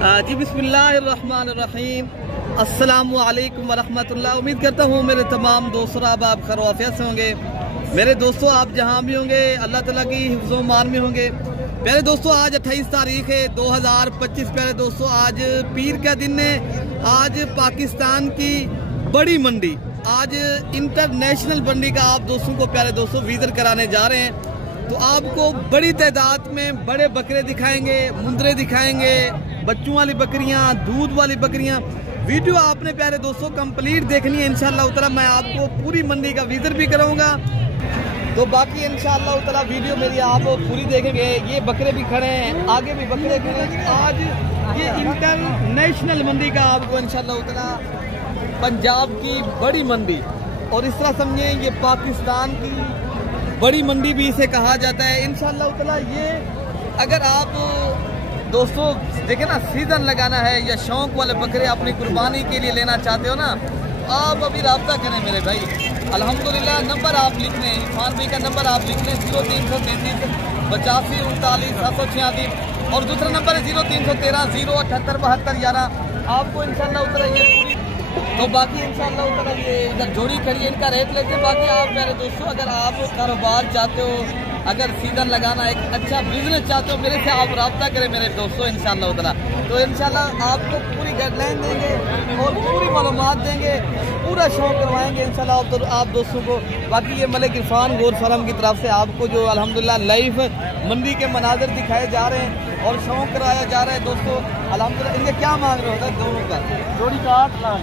जी बिस्मिल्लाहिर्रहमानिर्रहीम, अस्सलामु अलैकुम वरहमतुल्लाह। उम्मीद करता हूँ मेरे तमाम दोस्तों आप खैर आफियत से होंगे। मेरे दोस्तों आप जहाँ भी होंगे अल्लाह ताला की हिफ्ज़ो मान में होंगे। प्यारे दोस्तों आज 28 तारीख है 2025। प्यारे दोस्तों आज पीर का दिन है। आज पाकिस्तान की बड़ी मंडी, आज इंटरनेशनल मंडी का आप दोस्तों को प्यारे दोस्तों विजिट कराने जा रहे हैं। तो आपको बड़ी तादाद में बड़े बकरे दिखाएंगे, मुंदरे दिखाएंगे, बच्चों वाली बकरियां, दूध वाली बकरियां। वीडियो आपने प्यारे दोस्तों कंप्लीट देखनी है। इंशाअल्लाह ताला मैं आपको पूरी मंडी का विजिट भी कराऊंगा। तो बाकी इंशाअल्लाह ताला वीडियो मेरी आप पूरी देखेंगे। ये बकरे भी खड़े हैं, आगे भी बकरे खड़े हैं। आज ये इंटरनेशनल मंडी का आपको इंशाअल्लाह ताला पंजाब की बड़ी मंडी, और इस तरह समझे ये पाकिस्तान की बड़ी मंडी भी इसे कहा जाता है। इंशाअल्लाह ताला ये अगर आप दोस्तों देखें ना, सीजन लगाना है या शौक वाले बकरे अपनी कुर्बानी के लिए लेना चाहते हो ना, आप अभी रब्ता करें मेरे भाई। अल्हम्दुलिल्लाह नंबर आप लिख लें, इरफान भाई का नंबर आप लिख लें 0333 85 39 786, और दूसरा नंबर है 0313 078 72 11। आपको इंशाअल्लाह ताला ये पूरी, तो बाकी इंशाअल्लाह ताला ये इधर जोड़ी खड़ी है, इनका रेट लेते हैं। बाकी आप मेरे दोस्तों अगर आप कारोबार चाहते हो, अगर सीजन लगाना एक अच्छा बिजनेस चाहते हो, मेरे से आप रब्ता करें मेरे दोस्तों इंशाअल्लाह ताला। तो इंशाअल्लाह आपको पूरी गाइडलाइन देंगे और पूरी मालूमात देंगे, पूरा शौक करवाएंगे इंशाअल्लाह आप दोस्तों को। बाकी ये मलिक इरफान गोर फार्म की तरफ से आपको जो अल्हम्दुलिल्लाह लाइव मंडी के मनाजर दिखाए जा रहे हैं और शौक कराया जा रहा है दोस्तों अल्हम्दुलिल्लाह। इनके क्या मांग रहे होता है दोनों का? जोड़ी का 8 लाख।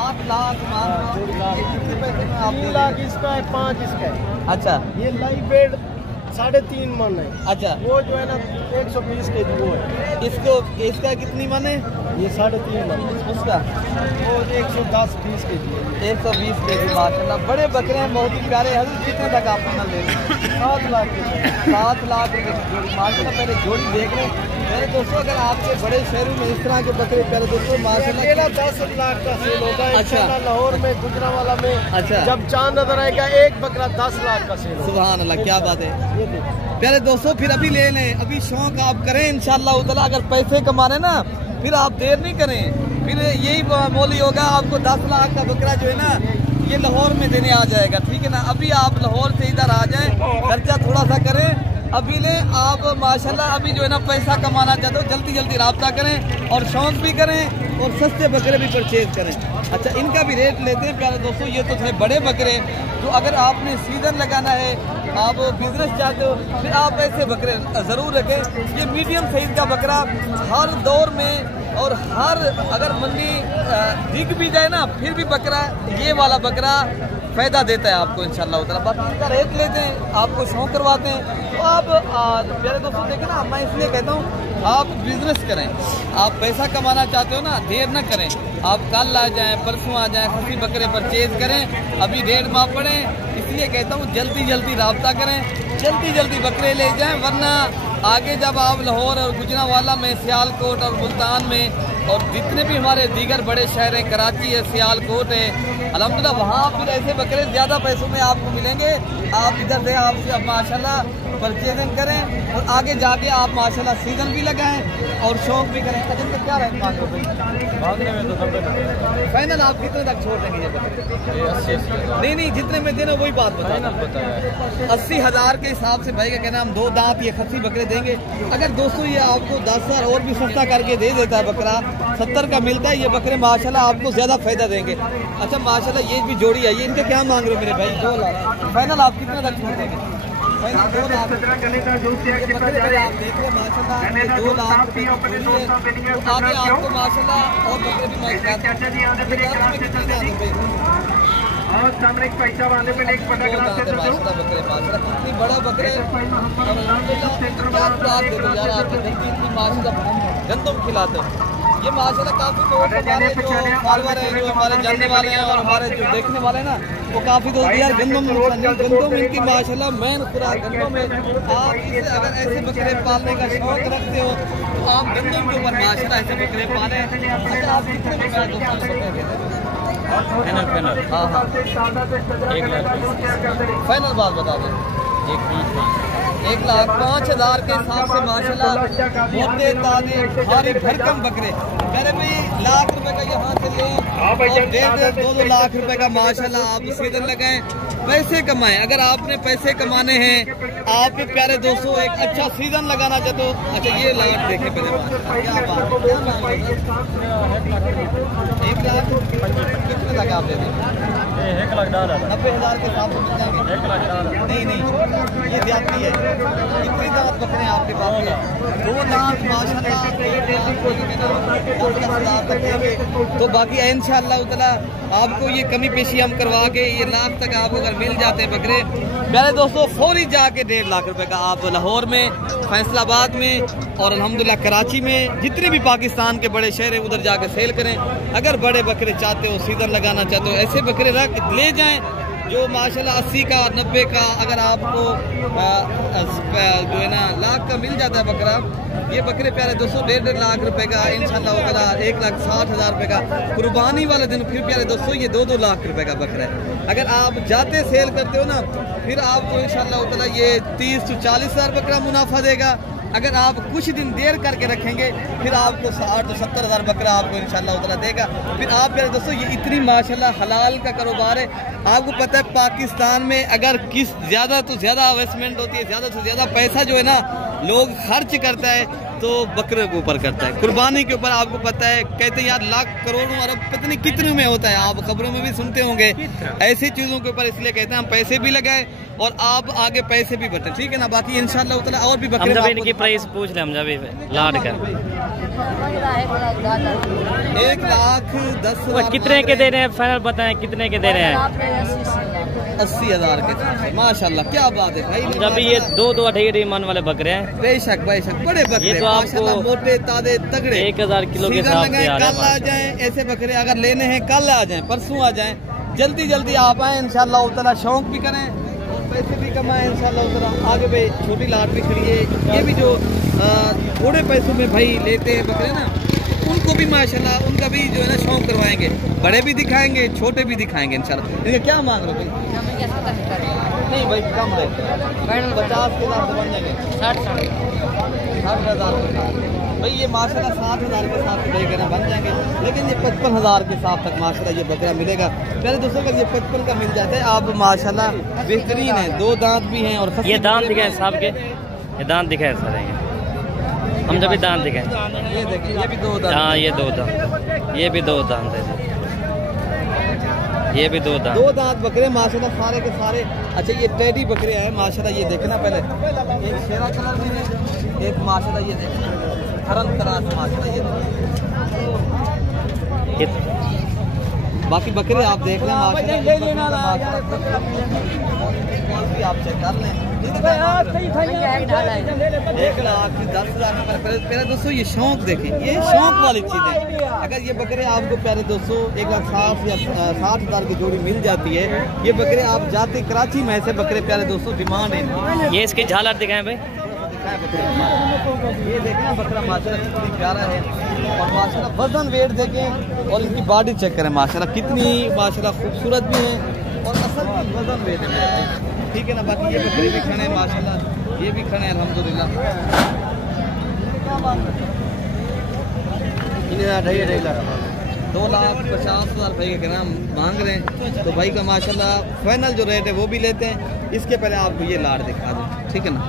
8 लाख मांग रहे हो। कितने पैसे में आप? 3 लाख इसका है, 5 इसका है। अच्छा, ये लाइव बेड 3.5 मन है। अच्छा, वो जो है ना 120 के जी वो है। इसको इसका कितनी मन है? ये 3.5 मन। उसका वो 110-20 के जी है। 120 के जी माशाल्लाह। बड़े बकरे हैं, बहुत ही प्यारे। हजरत कितने तक आप फाइनल ले रहे हैं? 7 लाख के जी। 7 लाख रुपए की जोड़ी माशाल्लाह। पहले जोड़ी देख रहे हैं मेरे दोस्तों। अगर आपके बड़े शहरों में इस तरह के बकरे प्यारे दोस्तों माशाल्लाह 10 लाख का सेल होगा। अच्छा, लाहौर में, गुजरांवाला में, अच्छा, जब चांद नजर आएगा एक बकरा 10 लाख का सेल होगा। सुभान अल्लाह, क्या बात है। ये देखो प्यारे दोस्तों फिर अभी ले लें, अभी शौक आप करें इंशाअल्लाह ताला। अगर पैसे कमाने ना फिर आप देर नहीं करें, फिर यही मोली होगा आपको 10 लाख का बकरा जो है ना ये लाहौर में देने आ जाएगा। ठीक है ना, अभी आप लाहौर से इधर आ जाएं, खर्चा थोड़ा सा करें अभी ले आप माशाल्लाह। अभी जो है ना पैसा कमाना चाहते हो जल्दी जल्दी रब्ता करें और शौक भी करें और सस्ते बकरे भी परचेज करें। अच्छा, इनका भी रेट लेते हैं प्यारे दोस्तों। ये तो थे बड़े बकरे जो अगर आपने सीजन लगाना है, आप बिजनेस चाहते हो, फिर आप ऐसे बकरे ज़रूर रखें। ये मीडियम साइज का बकरा हर दौर में और हर अगर मंडी दिख भी जाए ना फिर भी बकरा, ये वाला बकरा फ़ायदा देता है आपको इंशाअल्लाह ताला। बाकी इनका रेट लेते हैं, आपको शौक करवाते हैं। तो आप प्यारे दोस्तों देखें ना, मैं इसलिए कहता हूँ आप बिजनेस करें। आप पैसा कमाना चाहते हो ना, देर न करें। आप कल आ जाएं, परसों आ जाएं, खसी बकरे परचेज करें। अभी रेट माफ पड़े, इसलिए कहता हूँ जल्दी जल्दी रब्ता करें, जल्दी जल्दी बकरे ले जाएं। वरना आगे जब आप लाहौर और गुजरांवाला में, सियालकोट और मुल्तान में और जितने भी हमारे दीगर बड़े शहर हैं, कराची है, सियालकोट है, अल्हम्दुलिल्लाह वहाँ फिर ऐसे बकरे ज़्यादा पैसों में आपको मिलेंगे। आप इधर से आप माशाल्लाह परचेजिंग करें और आगे जाके आप माशाल्लाह सीजन भी लगाएं और शौक भी करें। अजन का क्या रहेगा मान लो भागने में? तो फाइनल आप कितने तक छोड़ देंगे ये बकरे? नहीं जितने में देना वही बात बताया। 80,000 के हिसाब से भाई का कहना हम 2 दांत ये खसी बकरे देंगे। अगर दोस्तों ये आपको 10,000 और भी सस्ता करके दे देता है, बकरा 70 का मिलता है, ये बकरे माशाल्लाह आपको ज़्यादा फायदा देंगे। अच्छा माशाल्लाह ये भी जोड़ी है, ये इनका क्या मांग रहे हो मेरे भाई? 2 लाख। फाइनल आप कितने तक छोड़ देंगे? फाइनल 2 लाख। बकरे आप देख रहे हैं माशाल्लाह 2 लाख रुपये आगे आपको माशाल्लाह और बकरे भी और सामने एक पैसा वाले पे एक पता करा से माशाल्लाह बकरे माशाल्लाह कितनी बड़ा बकरे माशाल्लाह गंदम खिलाते हो। ये माशाल्लाह काफी लोग हमारे जो फॉलोअर हैं, जो हमारे जानने वाले हैं और हमारे जो देखने वाले हैं ना, वो काफी दोस्त यार गंदम इनकी माशाल्लाह मेन खुराक गंदम है। आप इसे अगर ऐसे बकरे पालने का शौक रखते हो तो आप गंदम के ऊपर माशाल्लाह ऐसे बकरे पालें। अच्छा आप कितने में फाइनल? हाँ 1 लाख फाइनल बात बता दें। 1.5 1,05,000 के हिसाब से माशाल्लाह मोटे ताजे भारी भरकम बकरे। मेरे भाई लाख रुपए का यहाँ से लें और 1.5-2 लाख रुपए का माशाल्लाह आप सीजन लगाएं, पैसे कमाएं। अगर आपने पैसे कमाने हैं, आपके प्यारे दोस्तों एक अच्छा सीजन लगाना चाहते हो, अच्छा ये लाट देखे पहले क्या बात है, 1 लाख कितने लगा आप दे दें? 90,000 के हिसाब से मिल जाएंगे। नहीं ये जाती है, इतनी दांत बकरे आपके पास है, 2 लाख माशाल्लाह 1,00,000 तक देंगे। तो बाकी इंशाअल्लाह ताला आपको ये कमी पेशी हम करवा के ये लाख तक आपको अगर मिल जाते हैं बकरे प्यारे दोस्तों, फौरी जाके 1.5 लाख रुपए का आप लाहौर में, फैसलाबाद में और अल्हम्दुलिल्लाह कराची में, जितने भी पाकिस्तान के बड़े शहर हैं उधर जाके सेल करें। अगर बड़े बकरे चाहते हो, सीजन लगाना चाहते हो, ऐसे बकरे रख ले जाएं जो माशाल्लाह 80 का 90 का अगर आपको जो है ना लाख का मिल जाता है बकरा। ये बकरे प्यारे दोस्तों 1.5 लाख रुपए का इंशाल्लाह 1,60,000 रुपए का कुर्बानी वाले दिन। फिर प्यारे दोस्तों ये 2-2 लाख रुपए का बकरा है। अगर आप जाते सेल करते हो ना, फिर आपको इंशाल्लाह ताला ये 30 से 40,000 बकरा मुनाफा देगा। अगर आप कुछ दिन देर करके रखेंगे फिर आपको 60 से 70,000 बकरा आपको इंशाल्लाह ताला देगा। फिर आप प्यारे दोस्तों ये इतनी माशाल्लाह हलाल का कारोबार है। आपको पता है पाकिस्तान में अगर किस ज़्यादा तो ज़्यादा इन्वेस्टमेंट होती है, ज़्यादा से ज़्यादा पैसा जो है ना लोग खर्च करता है तो बकरे के ऊपर करता है, कुर्बानी के ऊपर। आपको पता है कहते हैं यार लाख करोड़ों अरब पता नहीं कितने में होता है, आप खबरों में भी सुनते होंगे ऐसी चीज़ों के ऊपर। इसलिए कहते हैं हम पैसे भी लगाए और आप आगे पैसे भी बटे, ठीक है ना। बाकी इंशाल्लाह ताला और भी बकरे इनकी प्राइस पूछ लें हम जब लाड कर 1,10,000 कितने के दे रहे हैं? फाइनल बताएं कितने के दे रहे हैं? 80,000 के माशाल्लाह, क्या बात है भाई। जब ये 2-2 अठेरी मन वाले बकरे हैं, बेशक बड़े बकरे, ये तो आपको मोटे ताजे तगड़े 1,000 किलो के हिसाब से कल आ जाए। ऐसे बकरे अगर लेने हैं कल आ जाएं, परसों आ जाएं, जल्दी आप आए इंशाल्लाह ताला, शौक भी करें और पैसे भी कमाएं इंशाल्लाह ताला। आगे भाई छोटी लाट भी खड़ी है, ये भी जो थोड़े पैसों में भाई लेते हैं बकरे ना, उनको भी माशाल्लाह उनका भी जो है ना शौक करवाएंगे, बड़े भी दिखाएंगे छोटे भी दिखाएंगे इंशाल्लाह। इनके क्या मांग रहे हो भाई? नहीं भाई कम रहे, 50 के साथ बन जाएंगे, 60,000 भाई ये माशाल्लाह 60,000 के साथ बन जाएंगे। लेकिन ये 55,000 के साथ तक माशाल्लाह ये बकरा मिलेगा। पहले दोस्तों अगर ये 55 का मिल जाता है आप माशाल्लाह बेहतरीन है, 2 दांत भी हैं और ये दांत दिखाए साहब के, ये दांत दिखाए सर, हम जब भी दांत दिखाए, ये देखिए ये भी 2 दांत, हाँ ये 2 दांत, ये भी 2 दांत है, ये भी 2 दांत, 2 दांत बकरे माशाल्लाह सारे के सारे। अच्छा ये टेडी बकरे हैं माशाल्लाह, ये देखना पहले, एक शेरा कलर में है, एक माशाल्लाह ये देखना हरन तराश माशाल्लाह ये बाकी बकरे आप देख लें माशाल्लाह, आप चेक कर लें। 1,10,000 प्यारे दोस्तों ये शौक देखें, ये शौक वाली चीज़ है। अगर ये बकरे आपको प्यारे दोस्तों 1,60,000 या 60,000 की जोड़ी मिल जाती है, ये बकरे आप जाते कराची में ऐसे बकरे प्यारे दोस्तों डिमांड है। ये इसकी झालर दिखाएं भाई, ये देखना बकरा माशाल्लाह कितनी प्यारा है और माशाल्लाह वजन वेट देखें और इनकी बॉडी चेक करें माशाल्लाह कितनी माशाल्लाह खूबसूरत भी है और असल में वजन वेट है, ठीक है ना। बाकी ये बकरे भी खड़े हैं माशाल्लाह, ये भी खड़े हैं अल्हम्दुलिल्लाह। 2,50,000 भाई के ग्राम मांग रहे हैं, तो भाई का माशाल्लाह फाइनल जो रेट है वो भी लेते हैं। इसके पहले आपको ये लाट दिखा दूँ, ठीक है ना।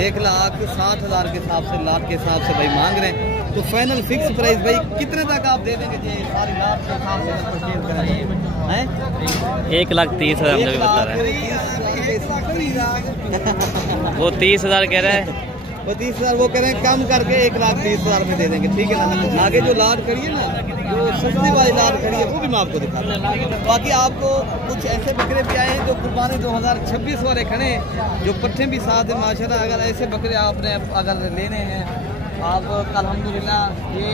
1,60,000 के हिसाब से लाट के हिसाब से भाई मांग रहे हैं, तो फाइनल फिक्स प्राइस भाई कितने तक आप दे देंगे जी? सारी लाट के हिसाब से परचेज करेंगे हैं 1,30,000 हम जब बता रहे हैं, वो 30,000 कह रहा है, वो 30,000 वो कह रहे हैं, कम करके 1,30,000 में दे देंगे, ठीक है ना। आगे जो लाट खड़ी है ना, जो सस्ती वाली लाट खड़ी है वो भी मैं आपको दिखा दूँ। बाकी आपको कुछ ऐसे बकरे भी आए हैं जो कुर्बानी 2026 वाले खड़े हैं, जो पट्ठे भी साथ हैं माशाल्लाह। अगर ऐसे बकरे आपने अगर लेने हैं आप अल्हम्दुलिल्लाह, ये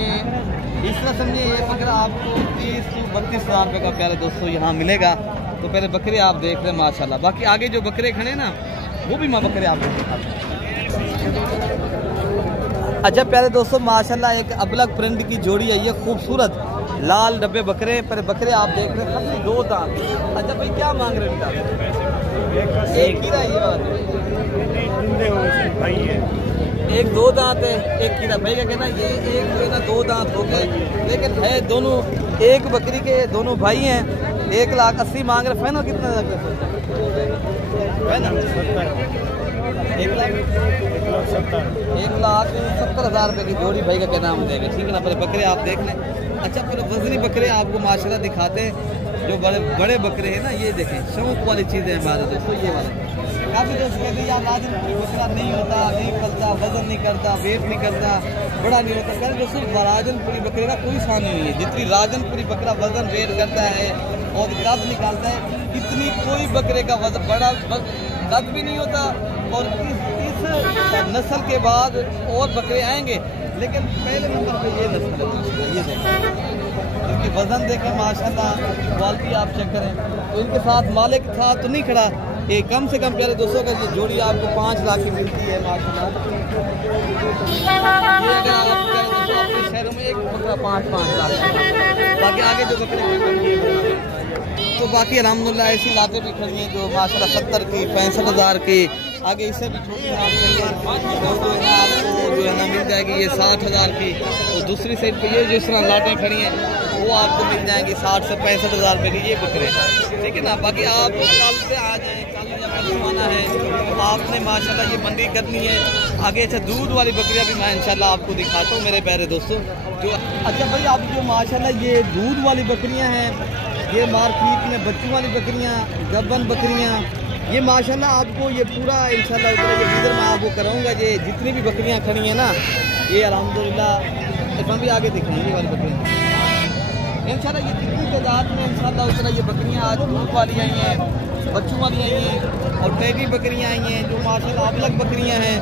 इस तरह समझिए ये बकरा आपको 30 से 32,000 रुपये का प्यारे दोस्तों यहाँ मिलेगा। तो पहले बकरे आप देख रहे हैं माशाल्लाह। बाकी आगे जो बकरे खड़े हैं ना वो भी मैं बकरे आपको दिखा दूँ। अच्छा प्यारे दोस्तों माशाल्लाह एक अबलग प्रिंट की जोड़ी है, ये खूबसूरत लाल डब्बे बकरे, पर बकरे आप देख रहे हैं 2 दांत। अच्छा भाई क्या मांग रहे हैं इनका? एक कीड़ा ये वाला एक दो दांत है, एक कीड़ा भाई का कहना ये एक जो है ना 2 दांत हो गए, लेकिन है दोनों एक बकरी के दोनों भाई हैं। 1,80,000 मांग रहे, फाइनल कितना है ना? 1,70,000 रुपये की जोड़ी भाई का कहना हम देंगे, ठीक है ना। पहले बकरे आप देख लें। अच्छा फिर वजनी बकरे आपको माशाल्लाह दिखाते हैं, जो बड़े बड़े बकरे हैं ना, ये देखें शौक वाली चीज़ें हमारे दोस्तों। ये वाला काफ़ी दोस्त कहते हैं यार राजनपुरी बकरा नहीं होता, नहीं पलता, वजन नहीं करता, वेट नहीं करता, बड़ा नहीं होता। कहते दोस्तों राजनपुरी बकरे का कोई सान नहीं है। जितनी राजनपुरी बकरा वजन वेट करता है और कद निकालता है, इतनी कोई बकरे का वजन बड़ा कद भी नहीं होता। और इस नस्ल के बाद और बकरे आएंगे, लेकिन पहले नंबर पे ये नस्ल है। ये देखें इनकी वजन देखें माशाल्लाह, क्वालिटी आप चेक करें। तो इनके साथ मालिक था तो नहीं खड़ा, ये कम से कम प्यारे दोस्तों का ये जोड़ी आपको 5 लाख की मिलती है माशाल्लाह। ये अगर आप अपने शहरों में एक बकरा 5-5 लाख, बाकी आगे जो बकरे तो बाकी अलहमदुलिल्लाह ऐसी लातें भी खड़ी हैं जो माशाल्लाह 70 की 65,000 की, आगे इससे भी छोटी आपको जो है ना मिल जाएगी ये 60,000 की। तो दूसरी साइड पे ये जिस तरह लाटें खड़ी हैं वो आपको मिल जाएंगी 60 से 65,000 रुपये की ये बकरे, ठीक है ना। बाकी आप कल से आ जाएँ, कल या परसों आना है तो आपने माशाल्लाह ये मंडी करनी है। आगे अच्छा दूध वाली बकरियाँ भी मैं इंशाल्लाह आपको दिखाता हूँ मेरे प्यारे दोस्तों। जो अच्छा भाई आप जो माशाल्लाह ये दूध वाली बकरियाँ हैं, ये मार्केट में बच्चों वाली बकरियाँ, गब्बन बकरियाँ, ये माशाल्लाह आपको ये पूरा इंशाल्लाह ये इधर मैं आपको कराऊंगा। ये जितनी भी बकरियां खड़ी हैं ना, ये अल्हम्दुलिल्लाह इसमें भी आगे दिखेंगे ये वाली बकरियां इंशाल्लाह। ये कितनी तादाद में इंशाल्लाह उस तरह ये बकरियां आज दूध वाली आई हैं, बच्चों वाली आई हैं और टेडी बकरियां आई हैं जो माशाल्लाह अलग बकरियां हैं।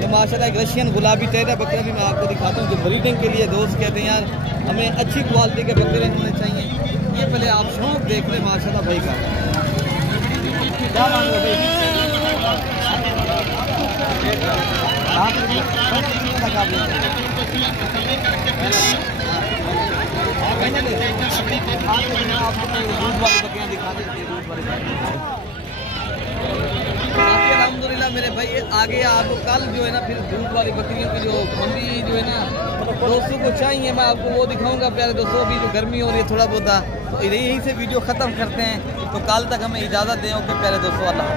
जो माशाल्लाह एक रशियन गुलाबी टेडा बकरा भी मैं आपको दिखाता हूँ, जो ब्रीडिंग के लिए दोस्त कहते हैं यार हमें अच्छी क्वालिटी के बकरे होने चाहिए। ये पहले आप शौक देख लें माशाल्लाह भाई का। क्या मांग रहे हो दूध वाली बकरियाँ दिखा देते हैं, दूध वाली अल्हम्दुलिल्लाह मेरे भाई आगे आपको कल जो है ना फिर दूध वाली बकरियों की जो मंडी जो है ना दोस्तों को चाहिए, मैं आपको वो दिखाऊंगा प्यारे दोस्तों। अभी जो गर्मी हो रही है थोड़ा बहुत, तो यहीं से वीडियो ख़त्म करते हैं। तो कल तक हमें इजाज़त दें। ओके प्यारे दोस्तों, अल्लाह।